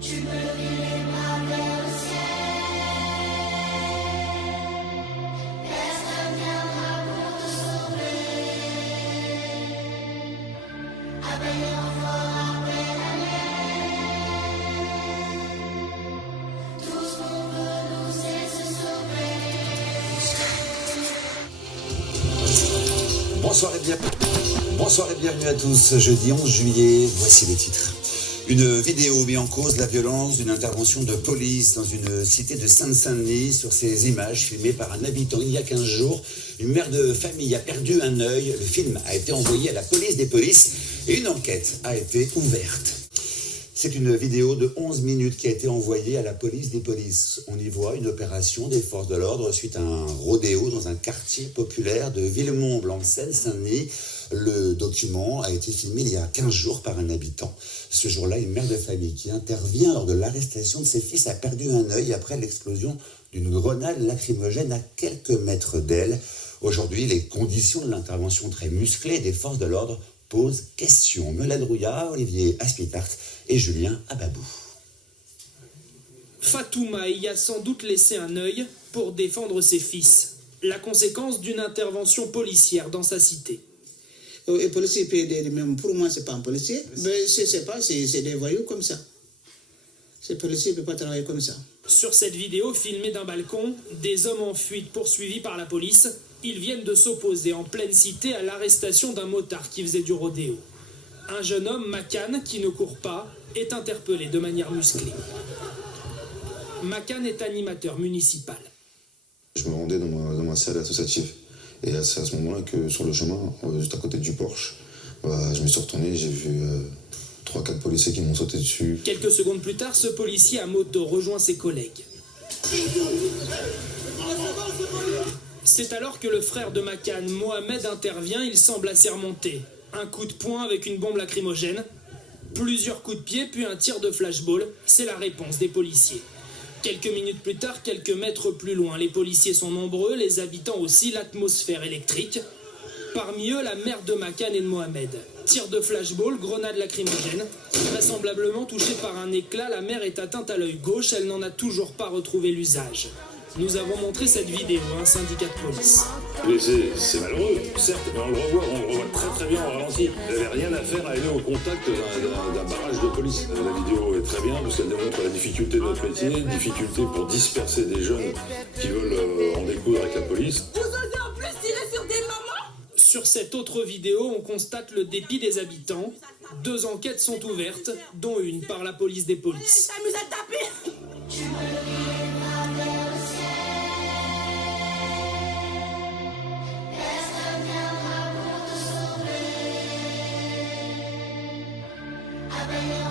Tu peux lever les bras vers le ciel. Personne viendra pour te sauver. Appelle les renforts, appelle la mer. Tout ce qu'on veut, nous, c'est se sauver. Bonsoir et bienvenue à tous. Jeudi 11 juillet, voici les titres. Une vidéo met en cause la violence d'une intervention de police dans une cité de Seine-Saint-Denis. Sur ces images filmées par un habitant il y a 15 jours, une mère de famille a perdu un œil. Le film a été envoyé à la police des polices et une enquête a été ouverte. C'est une vidéo de 11 minutes qui a été envoyée à la police des polices. On y voit une opération des forces de l'ordre suite à un rodéo dans un quartier populaire de Villemomble en Seine-Saint-Denis. Le document a été filmé il y a 15 jours par un habitant. Ce jour-là, une mère de famille qui intervient lors de l'arrestation de ses fils a perdu un œil après l'explosion d'une grenade lacrymogène à quelques mètres d'elle. Aujourd'hui, les conditions de l'intervention très musclée des forces de l'ordre posent question. Melaine Rouillard, Olivier Aspitart et Julien Ababou. Fatouma y a sans doute laissé un œil pour défendre ses fils. La conséquence d'une intervention policière dans sa cité. Les policiers PD, même pour moi, c'est pas un policier. Mais c'est pas, c'est des voyous comme ça. Ces policiers ne peuvent pas travailler comme ça. Sur cette vidéo filmée d'un balcon, des hommes en fuite poursuivis par la police, ils viennent de s'opposer en pleine cité à l'arrestation d'un motard qui faisait du rodéo. Un jeune homme, Makan, qui ne court pas, est interpellé de manière musclée. Makan est animateur municipal. Je me rendais dans ma salle associative. Et c'est à ce moment-là que sur le chemin, juste à côté du Porsche, je me suis retourné, j'ai vu 3-4 policiers qui m'ont sauté dessus. Quelques secondes plus tard, ce policier à moto rejoint ses collègues. C'est alors que le frère de Makan, Mohamed, intervient, il semble assermenté. Un coup de poing avec une bombe lacrymogène, plusieurs coups de pied, puis un tir de flashball, c'est la réponse des policiers. Quelques minutes plus tard, quelques mètres plus loin, les policiers sont nombreux, les habitants aussi, l'atmosphère électrique. Parmi eux, la mère de Makan et de Mohamed. Tir de flashball, grenade lacrymogène. Vraisemblablement touchée par un éclat, la mère est atteinte à l'œil gauche, elle n'en a toujours pas retrouvé l'usage. Nous avons montré cette vidéo à un syndicat de police. C'est malheureux, certes, mais on le revoit très bien en ralenti. Il n'avait rien à faire à aller au contact d'un barrage de police. La vidéo est très bien parce qu'elle démontre la difficulté de notre métier, difficulté pour disperser des jeunes qui veulent en découdre avec la police. Vous osez en plus tirer sur des mamans? Sur cette autre vidéo, on constate le dépit des habitants. 2 enquêtes sont ouvertes, dont une par la police des polices. T'amuses à taper? Tu peux lever les bras vers le ciel. Personne viendra pour te sauver. Appelle les